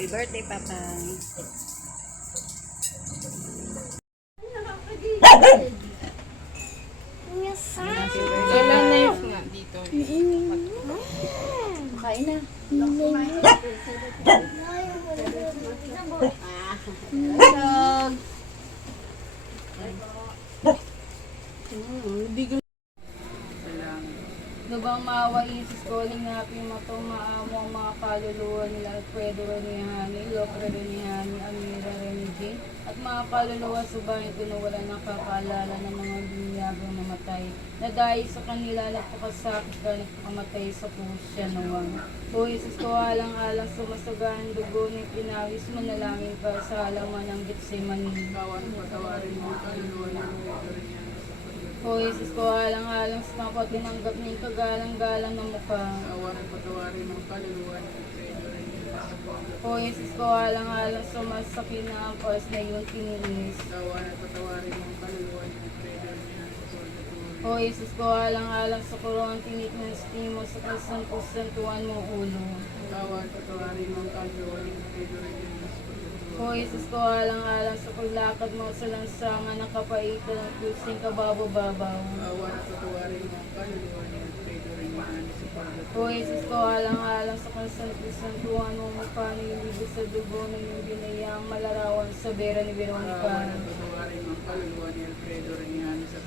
Happy birthday, Papa. Kailan knife nga dito? Kain na. Lubang maawa isis ko, lingapin mo itong maamo ang mga kaluluwa nila at pwede renihani, lokre renihani, amira reniji, at mga kaluluwa subahin ko na wala nakakaalala ng mga binyagang namatay, na dahil sa kanila napakasakit ka nagpakamatay sa pusya nawang. O isis ko, alang-alang sumasagaan dugo ni pinawis, manalangin ka sa halaman ng Getsemani. Kawan patawarin mo kaluluwa ng O isis ko, alang-alang sa mga tinanggap niyang kagalang-galang na mukha. kawan at patawarin mo kaluluwa ng O isis ko, alang-alang sa masakit na ampas na iyong tininis. kawan at patawarin mo kaluluwa ng O isis ko, alang-alang sa kurong tiniknas mo sa kasantusan mong ulo. kawan at patawarin mo kaluluwa ng O isis ko, alang-alang sa paglakad mo sa lansangan ng kapaitan ng kusing kababababaw. kawan at patawarin mo kaluluwa ng O isis ko, alang-alang sa kasantusan mo mukha nililibo sa dugo ng iyong binayang malarawan sa bera ni Veronica. patawarin mo kaluluwa ni Alfredo Renihan sa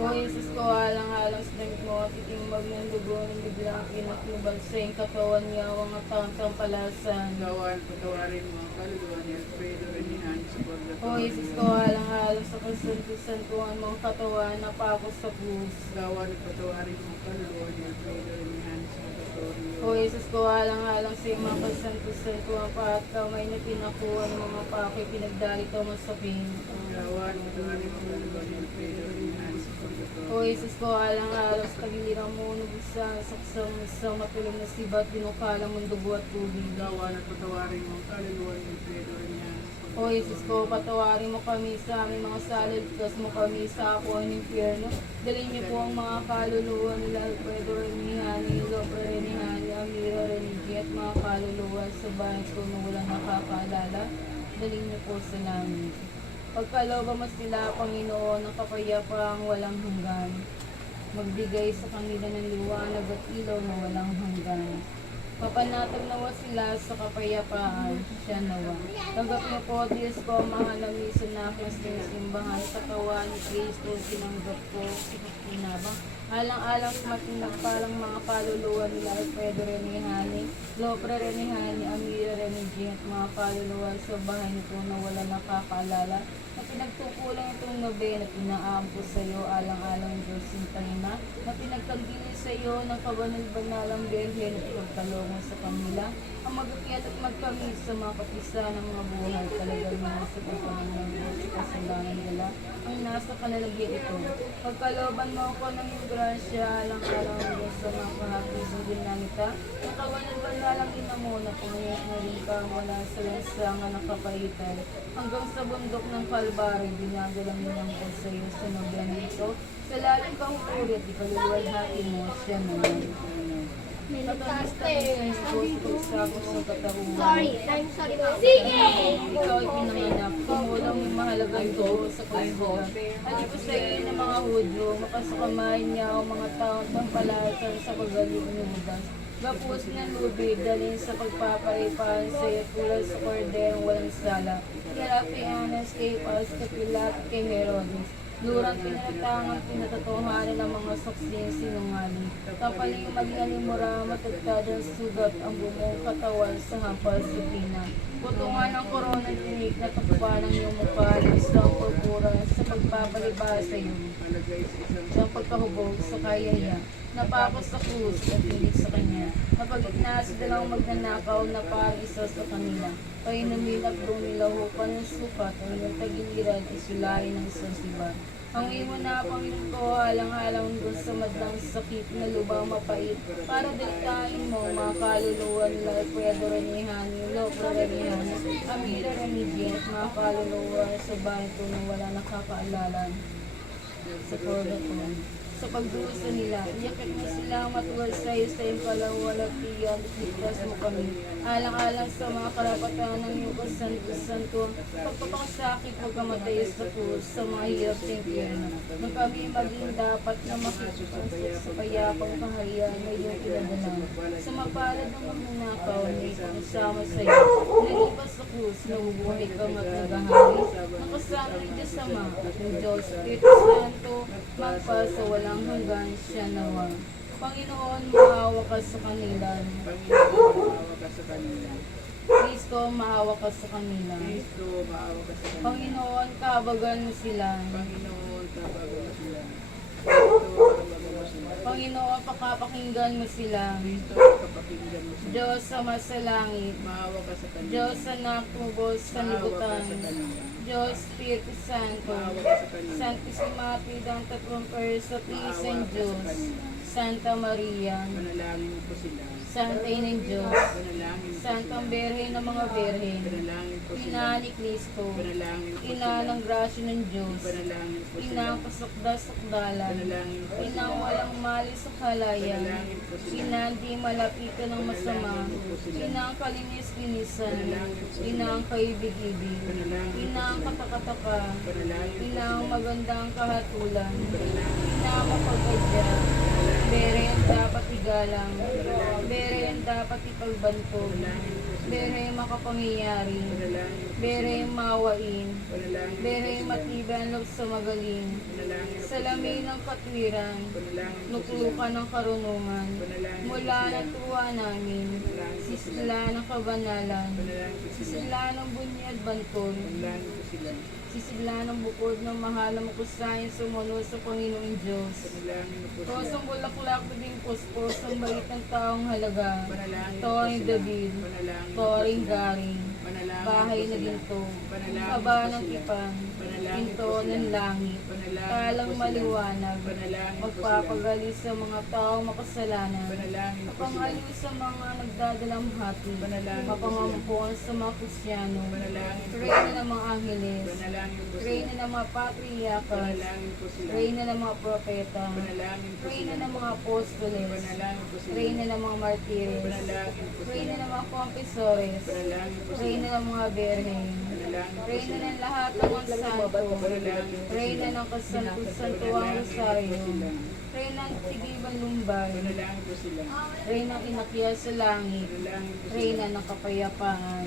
O isis ko, alang-alang sa damit mo at itimbag ng dugo ng biglang pinatubag sa iyong katawan niya ang mga taong palasan. kawan at patawarin mo kaluluwa ni Alfredo Renihan sa O isis ko, alang-alang sa kasantusan mo ang katawan na pakos sa krus. kawan at patawarin mo kaluluwa ni Alfredo Renihan sa purgatorio. O isis ko, alang-alang sa iyong mga kasantusan pa at kamay na pinakuha ng mga pako'y pinagdalito mo sa pin. kawan at patawarin mo kaluluwa ni Alfredo Renihan sa purgatorio. O isis ko, alang-alang sa tagilirang mo sa saksang isang matulog na sibat, binukalang mong dugo at tubig. kawan at patawarin mo kaluluwa ni Alfredo Renihan sa O isis ko, patawarin mo kami sa aming mga salad, ligtas mo kami sa ako ng impyerno. Dalhin niyo po ang mga kaluluwa nila, Alfredo Renihani, Lopre Renihani, Amira Renigi, at mga kaluluwa sa bahay ko na walang nakakaalala. Dalhin niyo po sa langit. Pagkalooban mo sila, Panginoon, ng kapayapaang walang hanggan. Magbigay sa kanila ng liwanag at ilaw na walang hanggan. Mapanatag nawa sila sa kapayapaan, siya nawa. Tanggap niyo po, Diyos ko, mahal na miso na aking simbahan, katawan ni Kristo, tinanggap ko, sinabang. Alang-alang sa matinagpalang mga kaluluwa nila, Alfredo Renihani, Lopre Renihani, Amira Renigi, at mga kaluluwa sa bahay nito na wala nakakaalala, na pinagtukulang itong nobena at inaampo sa iyo, alang-alang Diyos Sintangina, na pinagkandili sa iyo ng kabanal-banalang Birhen at pagtalungan sa kanila, ang mag-akyat at magkamit sa mga kapisa ng mga buhay, talagang mga sa pagpapanang Diyos sa kasalangan nila, ang nasa kanalagyan ito. Pagkalooban mo ako ng iyong grasya, alang-alang Diyos sa mga kahapisan din namita, ang kabanal-banalang ina mo na pumayat na rin ka wala sa lansangan ng kapaitan, hanggang sa bundok ng Kalbaryo, dinadalang nilang ko sa iyo sa nobena ito, sa lalim kang puri at ikaluluwalhati mo, siya naman. Matamis tayo sa Diyos sa katawan. I'm sorry, ma'am. Sige! Ikaw ay pinanganak, kumulang may mahalagang doon sa kaisipan. Alipo sa iyo ng mga Hudyo, makasakamahin niya ang mga taong pampalatan sa pagaliw ni Judas. Gapos ng lubid, dalhin sa pagpaparipan sa iyo tulad sa korderong walang sala. Kaya Anas, kay Paus, kay Pilat, kay Herodes. Lurang pinatatangan, pinatatuhanan ng mga saksing sinungaling. Kapaling maging alimura, matagtad ang sugat ang bumong katawan sa hampal sa pina. Putungan ng korona tinik na takpan ng iyong mukha ng isang purpura sa pagpapalibas sa iyo. Sa pagkahubog sa kayaya, napakos sa krus at hilig sa kanya. Napagitna sa dalawang magnanakaw na parang isa sa kanila. Painumin at bumilahupan ng sukat o yung tagiliran isulayin ng isang sibat. Ang imo na Panginoon ko, alang-alang doon sa madlang sakit na lubang mapait, para dalitain mo mga kaluluwa nila Alfredo Renihani, Lopre Renihani, Amira Renigi, at mga kaluluwa sa bahay ko na wala nakakaalala sa purgatorio. sa pagdusa nila. Iyakit mo silang matuwal sa iyo sa iyong kalawalatian at ligtas mo kami. Alang-alang sa mga karapatan ng iyong kasanto-santo, pagpapakasakit magkamatay sa krus sa mga hirap sa impyerno. Nang kami maging dapat na makikipagsak sa payapang kaharian na iyong pinadala. Sa mapalad ng magnanakaw na ipagkasama sa iyo, nalipas sa krus, nabubuhay kang at naghahari. Nakasama ng Diyos Ama at ng Diyos Espiritu Santo, magpasa walang hanggan siya nawa. Panginoon, maawa ka sa kanila. Panginoon, maawa ka sa kanila. Kristo, maawa ka sa kanila. Kristo, maawa ka sa kanila. Panginoon, kabagan mo sila. Panginoon, tabago mo sila. Kristo, tabago mo sila. Panginoon, pakapakinggan mo sila. Kristo, kapakinggan mo sila. Diyos sama sa langit. Maawa ka sa kanila. Diyos anak tubos sa Maawa ka libutan. sa kanila. Diyos Espiritu Santo. Maawa ka sa kanila. Santissimati ang tatlong persat ni Maawa isang ka sa Diyos. kanila. Santa Maria. Panalangin mo po sila. Santa Inang Diyos. Panalangin mo po Santang sila. Berhe ng mga Berhen. Panalangin po sila. Ina ni Kristo. Panalangin po Ina sila. ng grasya ng Diyos. Panalangin po Ina sila. ang kasukda-sukdalan. Panalangin po Ina sila. ang walang mali sa halayan. Panalangin po sila. Ina ang di malapitan ng masama. Ina ang kalinis-linisan. Ina ang kaibig-ibig. Ina ang katakataka. Panalangin po Ina ang sila. magandang kahatulan. Panalangin Ina ang mapagkadya. Bere ang dapat igalang. Bere ang dapat ipagbantog. Bere ang makapangyayari. Panalangin po Bere ang mawain. Panalangin po Bere ang sila. matibay ang loob sa magaling. Panalangin po Salamin sila. ng katwiran. Panalangin po sila. Nuklukan ng karunungan. Panalangin po Mula sila. ng tuwa namin. Sisila ng kabanalan. Panalangin po sila. Sisila ng bunyad bantol. Panalangin po sila. Sisigla ng bukod ng mahalang makusayan sumunod sa Panginoong Diyos. Panalangin po sila. Tosong bulaklak na din puspos ng bait ng taong halaga. Panalangin po Toring sila. David, Panalangin po Toring sila. Garing, Panalangin bahay po na sila. ginto, Panalangin haba po ng sila. tipan, Panalangin ginto po sila. ng langit, Panalangin talang po sila. maliwanag, Panalangin po sila. magpapagali sa mga taong makasalanan, Panalangin po sila. mapangaliw sa mga nagdadalamhati, Panalangin po mapangampuan sa mga Kristyano, Panalangin po Reyna sila. ng mga Angeles, Panalangin po sila. Reyna ng mga patriarchas, Panalangin po sila. Reyna ng mga propeta, Panalangin po Reyna sila. ng mga apostoles, Panalangin po sila. Reyna ng mga martires, Panalangin po sila. Reyna ng mga confessores, Panalangin po Reyna sila. ng mga berhen, Panalangin po Reyna sila. ng lahat ng mga santo, Panalangin po Reyna sila. ng kasanto-santuang rosaryo, Reyna ng tigibang lumbay, Panalangin po sila. Reyna ng inakyat sa langit, Panalangin po sila. Reyna ng kapayapaan.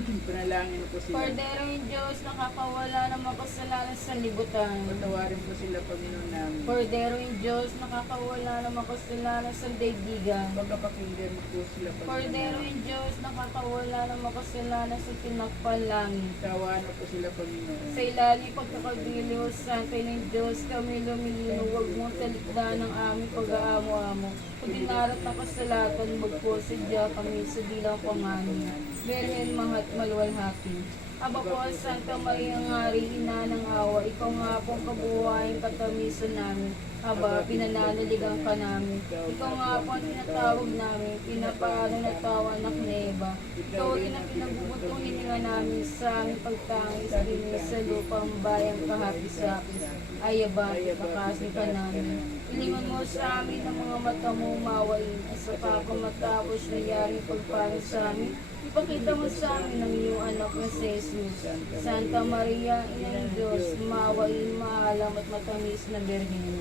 Panalangin po sila. Cordero ng Diyos, nakakawala ng mga kasalanan sa libutan. Patawarin po sila, Panginoon namin. Cordero ng Diyos, nakakawala ng mga kasalanan sa daigdigan. Pagkapakinggan mo po sila, Cordero Panginoon. ng Diyos, nakakawala ng mga kasalanan sa tinakpan langit. Tawa na po sila, Panginoon. Sa ilalim pagkakagiliw, santay ng Diyos, kami lumilino, huwag mong talikdan ng aming pag-aamo-amo. Kung dinarat na kasalatan, magposadya kami sa bilang panganin. Berhen, mahat, maluwalhati. Aba po, Santa Maria Ngari, ina ng awa, ikaw nga pong kabuhayan katamisan namin. Aba, pinananaligan ka namin. Ikaw nga po ang tinatawag namin, pinapaano na tawa na kineba. Ikaw din ang pinagbubutong hininga namin sa aming pagtangis din sa lupang bayang kahapis-hapis. Ay, aba, pakasli ka namin. Ilingon mo sa amin ang mga mata mo mawain, at sa matapos nangyari pagpangit sa amin. Ipakita mo sa amin ang iyong anak na si Jesus. Santa Maria, Ina ng Diyos, mawain, maalam at matamis na Birhen.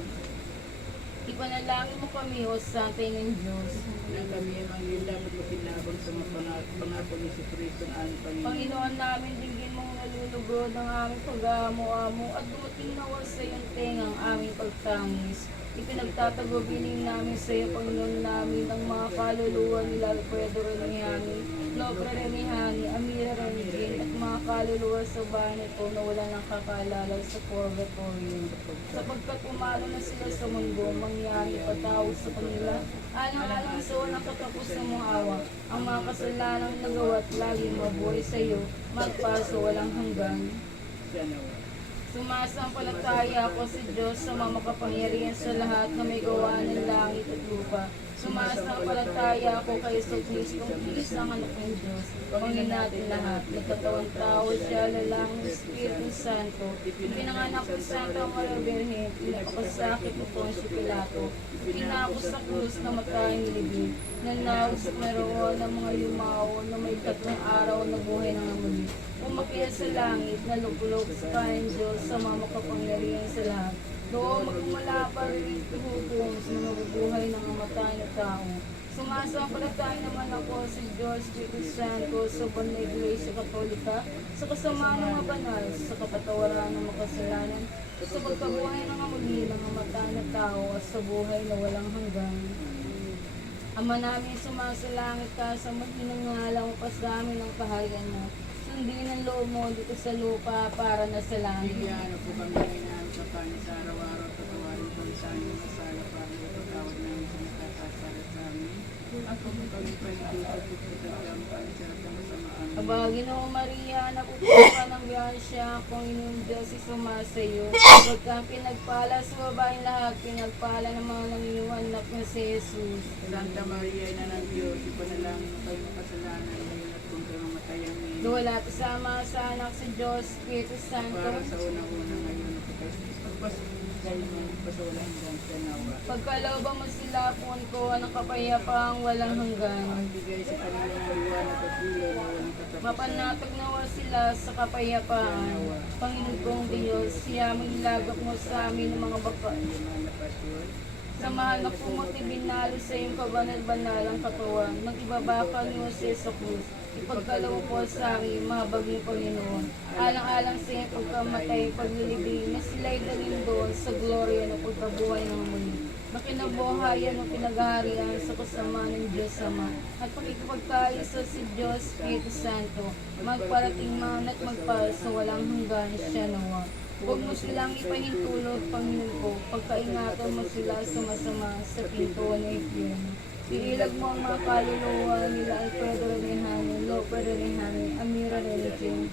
Ipanalangin mo kami, O Santa ng Diyos. Nang kami ay mangilam at makinabang sa mga pangako ni si Kristo ang aming Panginoon. Panginoon namin, dinggin mong nalulugod ang aming pag-aamo-amo at dumating nawa sa iyong tengang aming pagtangis. Ipinagtatagubilin namin sa iyo, Panginoon namin, ang mga kaluluwa nila Pedro Remihani, Lopra Remihani, Amira Remigin, at mga kaluluwa sa bahay nito na wala nang kakaalala sa purgatorio. Sapagkat pumalo na sila sa mundo, mangyari patawag sa kanila, alang-alang sa walang katapusan mong awa, ang mga kasalanang nagawa at laging mabuhay sa iyo, magpaso walang hanggan. Sana Sumasampalataya ako sa Diyos sa mga makapangyarihan sa lahat na may gawa ng langit at lupa, Sumasampalataya ako kay Yesu Kristong isang anak ng Diyos. Panginoon natin lahat. Nagkatawang tao siya, lalang Espiritu Santo. Pinanganak ni Santa Maria Virgen. Pinapakasakit ni Poncio Pilato. Pinako sa krus na matayang nilibig. Nanawag sa meron ng mga yumao na may 3 araw na buhay ng muli. Umakyat sa langit, naluklok sa kain Diyos sa mga makapangyarihan sa lahat. Doon magmula pa rin tuhutong sa mga bubuhay ng mamatay na tao. Sumasampalataya naman ako sa Diyos, Espiritu Santo, sa banal na Iglesia Katolika, sa kasamaan ng mga banal, sa kapatawaran ng makasalanan, sa pagkabuhay ng muli ng mamatay na tao at sa buhay na walang hanggan. Ama namin sumasalangit ka sa mahinang ngalang mo pa sa amin ng kaharian mo. Sundin ang loob mo dito sa lupa para na sa langit. Bigyan po kami ng namin sa kanin sa araw-araw. Patawarin po sa aming masala para ipatawad namin sa nakatasala sa amin. At kung kami pa hindi pagpuputagam pa sa kasamaan. Aba, Ginoong Maria, napupuno ka ng biyasya, Panginoon Diyos, sumasayo. Huwag kang pinagpala sa babaeng lahat, pinagpala ng mga nangiwan anak na si Jesus. Santa Maria, Ina ng Diyos, ipanalangin mo kayo makasalanan ngayon at kung kayo mamatay ang Wala kasama sa anak si Diyos, Espiritu Santo. para sa unang-una ngayon at dahil mo pasawalan hanggang sa nawa. Pagkalooban mo sila, puon ko, ng kapayapang walang hanggan. Magbigay sa kanilang maliwan at patuloy na walang katapusan. Mapanatag nawa sila sa kapayapaan. Panginoon kong Diyos, siya ilagak mo sa amin ng mga baka. Sa mahal na pumuti binalo sa iyong kabanal-banalang katawan, mag-ibabaka niyo sa Yesu Cruz. Ipagkalaw po sa amin, mahabaging Panginoon. Alang-alang sa iyong pagkamatay, paglilibing, na sila'y dalhin doon sa gloria ng pagkabuhay ng muli. Makinabuhayan ng pinag-aharian sa kasama ng Diyos Ama, at pakikipagkaisa si Diyos, Espiritu Santo, magparating man at magpal sa walang hanggan siya nawa. Huwag mo silang ipahintulot, Panginoon ko, pagkaingatan mo sila sa masama sa pinto ng impyerno. Iilag mo ang mga kaluluwa nila Alfredo Renehani, Lope Renehani, Amira Renehani,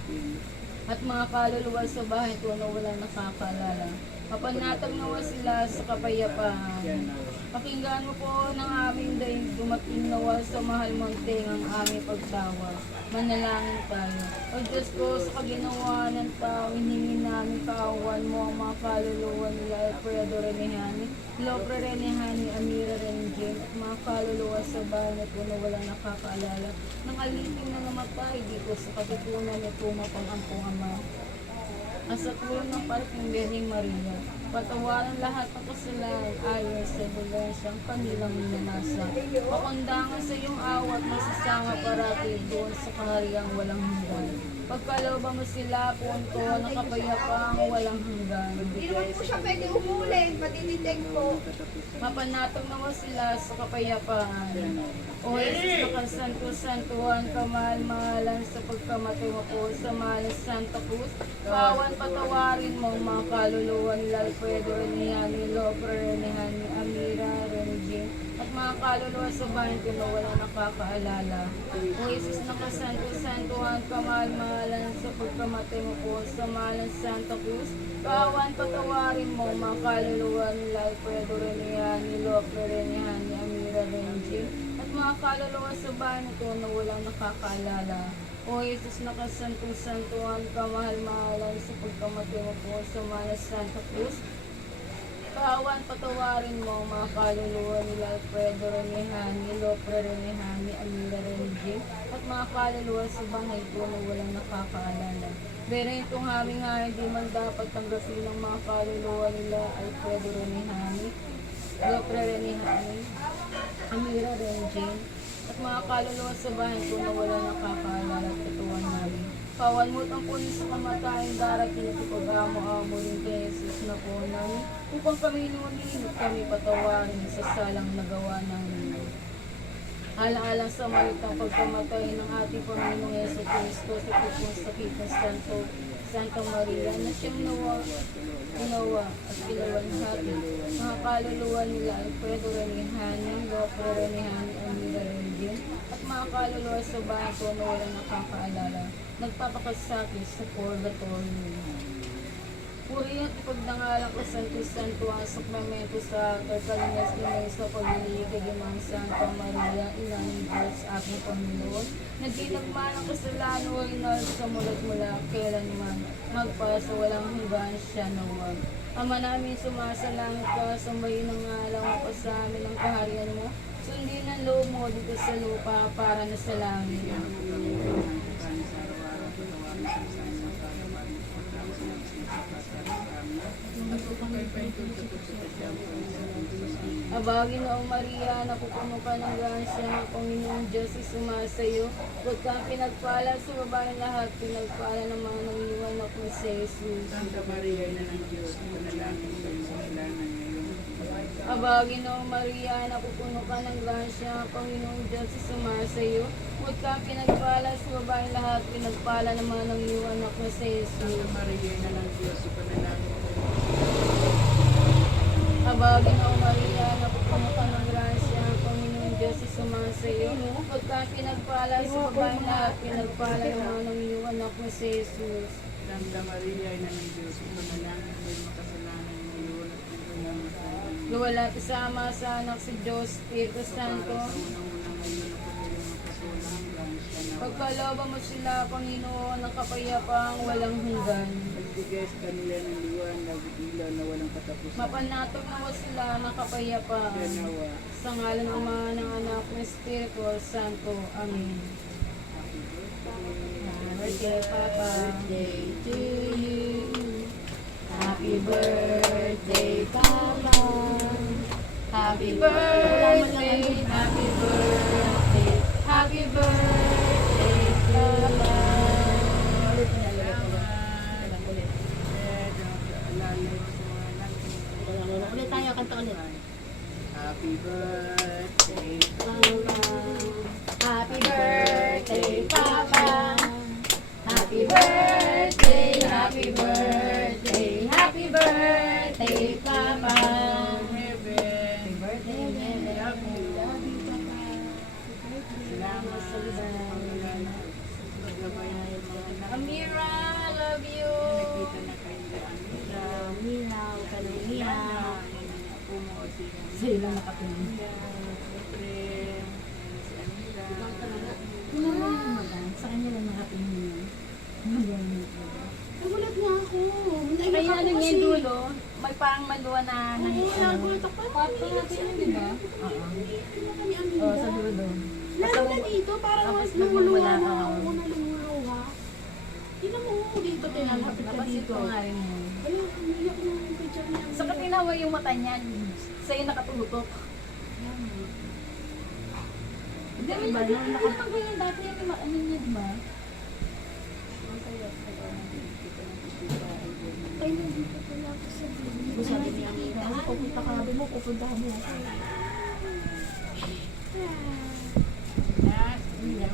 at mga kaluluwa sa bahay ko na wala nakakaalala. Mapanatag nawa sila sa kapayapaan. Pakinggan mo po ng aming daig, dumating nawa sa mahal mong tengang aming pagtawa. Manalangin tayo. O Diyos ko, sa kaginawa ng tao, hiningi namin kaawan mo ang mga kaluluwa nila Alfredo Renehani, Lopre Renehani, Amira Renehani, at mga kaluluwa sa bahay na ito na walang nakakaalala. Nang alipin na namatay dito sa katipunan na tumapang ampong Ama. Asa tulong ng parking Birheng Maria, patawaran lahat ng kasalanan ayon sa ebulensiyang kanilang minanasa. Pakundangan sa iyong awat, masasama parati doon sa kahariang walang hanggan. Pagkalooban mo sila, puon ko, ng kapayapaang walang hanggan. Hindi naman po siya pwede umulin, patititeg po. Mapanatag naman sila sa kapayapaan. O Jesus, nakasanto-santuhan ka, mahal-mahalan sa pagkamatay mo po sa mahal na Santa Cruz. Kawan patawarin mo ang mga kaluluwa nila Alfredo Renehani, Lopre Renehani, Amira Renehani, at mga kaluluwa sa bayan ko na walang nakakaalala. O Jesus, nakasanto-santuhan ka, mahal-mahalan sa pagkamatay mo po sa mahal na Santa Cruz. Kawan patawarin mo ang mga kaluluwa nila Alfredo Renehani, Lopre Renehani, Amira Renehani, at mga kaluluwa sa bayan ko na walang nakakaalala. O Jesus, nakasanto-santuhan ka, mahal-mahalan sa pagkamatay mo po sa mahal na Santa Cruz. Kawan patawarin mo ang mga kaluluwa nila Alfredo Renehani, Lopre Renehani, Amira Renehani, at mga kaluluwa sa bahay ko na walang nakakaalala. Pero itong aming nga hindi man dapat tanggapin ng mga kaluluwa nila Alfredo Renehani, Lopre Renehani, Amira Renehani, at mga kaluluwa sa bahay ko na walang nakakaalala at katuwan namin. Kawan mo't ang pulis sa kamatayan darating at ipag-amo-amo rin kay Jesus na po namin upang kami lumagin at kami patawarin sa salang nagawa namin. Alang-alang sa malitang pagkamatay ng ating Panginoong Yesu Cristo sa tipong sakit ng Santa Maria na siyang ginawa at ilawanhati. Mga kaluluwa nila Alfredo Renehani, Lopre Renehani, Amira Renehani, at mga kaluluwa sa bahay ko na walang nakakaalala, nagpapakasakit sa purgatorio. Purihin at ipagdangalan ko santo ang sakramento sa Kalingas ni sa paglilig kay Ginang Santa Maria, Ina ni Diyos, aking Panginoon. Nagtinagman ang kasalanan o inal sa mulat mula kailanman, magpasa walang hanggan siya nawag. Ama namin sumasalangit ka, sambahin ang ngalaw mo sa amin ang kaharian mo. Sundin ang loob mo dito sa lupa para na sa langit. Abagin o Maria, napupuno ka ng grasya ng Panginoong Diyos, sumasayo. Huwag kang pinagpala sa babaeng lahat, pinagpala naman ng iyong anak na si Jesus. Santa Maria, Ina ng Diyos, panalangin mo yung kasalanan ngayon. Abagin o Maria, napupuno ka ng grasya ng Panginoong Diyos, sumasayo. Huwag kang pinagpala sa babaeng lahat, pinagpala naman ng iyong anak na si Jesus. Santa Maria, Ina ng Diyos, panalangin mo. Abagin o Maria, napupuno ka ng grasya, ang Panginoong Diyos ay sumasayo. Huwag kang pinagpala sa babaeng lahat, pinagpala naman ng iyong anak na si Jesus. Santa Maria, Ina ng Diyos, panalangin mo yung makasalanan ngayon at yung mga Gawala kasama sa anak si Diyos, Espiritu Santo. Pagkalooban mo sila, Panginoon, ng kapayapaang walang hanggan. Pagbigay sa kanila ng liwanag, ilaw na walang katapusan. Mapanatog naman sila ng kapayapaan. Ganawa. Sa ngalan ng Ama, ng Anak, ng Espiritu Santo. Amen. Happy birthday, Papa. Birthday to you. Happy birthday, Papa. Happy birthday, happy birthday, happy birthday, Papa. Ulit tayo, kanta ulit. Happy birthday. Happy birthday, Papa. Happy birthday, happy birthday, happy birthday, Papa. Happy birthday, Salamat sa Amira, I love you. Nakita na kayo ni Amira. Minaw, kalumiya. Sa'yo lang nakatingin. Siyempre, si Amira. Sa kanya lang nakatingin. Nagulat nga ako. Kaya Naiyak ano ako niya kasi. dulo, may parang maluwa na Nagulat ako. Pato natin yun, di ba? Kami ang Oo, sa dulo. Lalo na dito, parang Tapos mas lumuluha nagmumula, na oo. ako na lumuluha. Tingnan mo dito, tinalapit ka Napansin dito. ko nga rin yun. Wala, umiyak na yung picture niya. Sa katinawa yung mata niya, sa'yo nakatutok. Hindi mo Iba, hindi nung naman ganyan dati yung ano niya, di ba? Ay, nandito pala ako sa video. Sabi niya, Amira, pupunta ka mo, pupuntahan mo ako.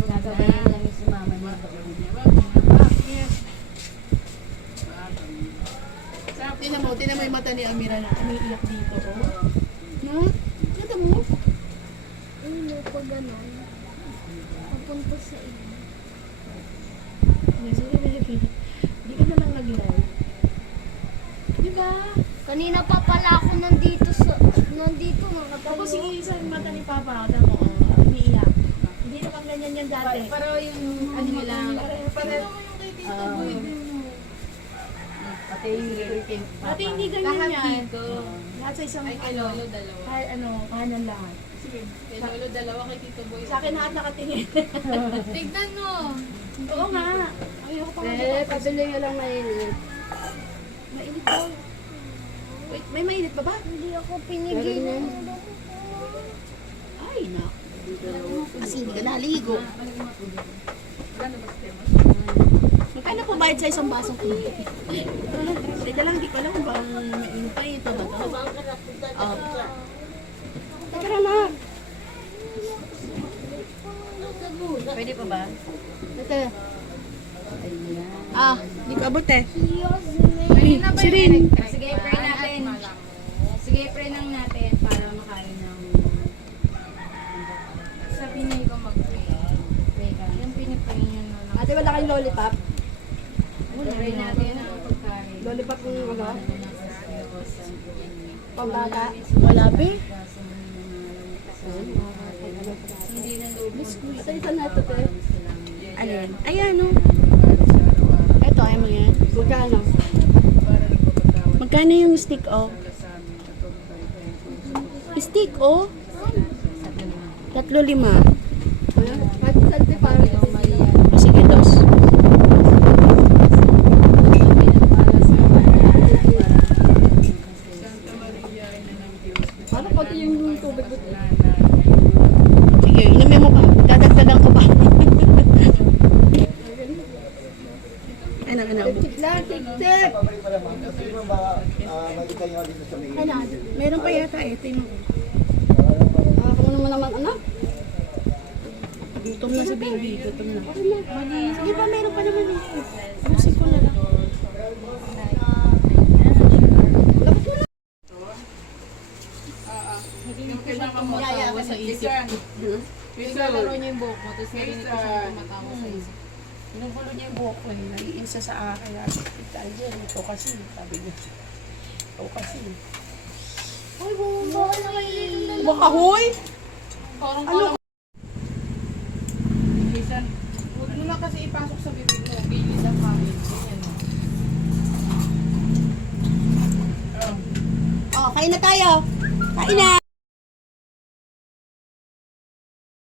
Gagabayan namin si mama niya. Tingnan mo yung mata ni Amira na umiiyak dito, oh. No? Kita mo? Ano po ganon? Papunta sa iyo. Yes, hindi ka na lang nag-live. Di ba? Kanina pa pala ako nandito nakatayo. Tapos yung isa yung mata ni Papa, tama mo, oh, umiiyak. Hindi naman ganyan yan dati. Pero yung ano nila, Tingnan mo yung kay Tito Boy. pati yung kay Dati hindi ganyan Lahat yan. dito. Lahat sa isang Ay, kay Lolo, dalawa. kanan lahat. Kay Lolo, dalawa, kay Tito Boy. Sa akin lahat nakatingin. Tignan mo! Oo nga. Ayoko pa nga. pabili ka lang mainit. Mainit daw. Wait, may mainit ba ba? Hindi ako pinigilan. Ay, na. Kasi hindi ka naligo. Magkano po bayad sa isang basong tubig? Teka lang, hindi ko alam kung ba mainit pa ito ba ito? Teka lang na. Pwede pa ba? Ito. Ah, hindi ko abot eh. Pwede na ba Si Rin. yun? Sige, pray natin. Sige, pray lang natin para makain ng... Sa Pinay ko mag-pray. Pray ka. Yung pinipray niya no. Ate, wala kayong lollipop? Pray natin ang pagkain. Lollipop yung ano? Pambata? Wala, be. Ito isa na ito, te. Alin? Ayan, no? Ito, ayaw mo yan. Magkano? Magkano yung stick, oh? Stick, oh? 3.5. At sante parang ito. Sige, dos. Santa Maria, ina ng Diyos. Ano pati yung tubig mo? Sige, inumin mo pa. Dadagdagan ko pa. Ay, nakinaubos. Meron pa yata eh. Tingnan ko. Kung naman anak. Gutom na si baby. Gutom na. Sige pa, meron pa naman eh. Busin ko na lang. Yung pinakamatatawa sa isip ko. Naglalaro niya yung buhok mo, tapos narinig ko siya tumatawa sa isip. Pinugulo niya yung buhok ko eh. Naiinsa sa akin. Hospital dyan. Ito kasi. Sabi niya. Ito kasi. Uy, bumaba na kayo. Bakahoy! Parang Ano? Minsan, huwag mo na kasi ipasok sa bibig mo. Bilis ang family. Ganyan mo. Oh, kain na tayo. Kain na!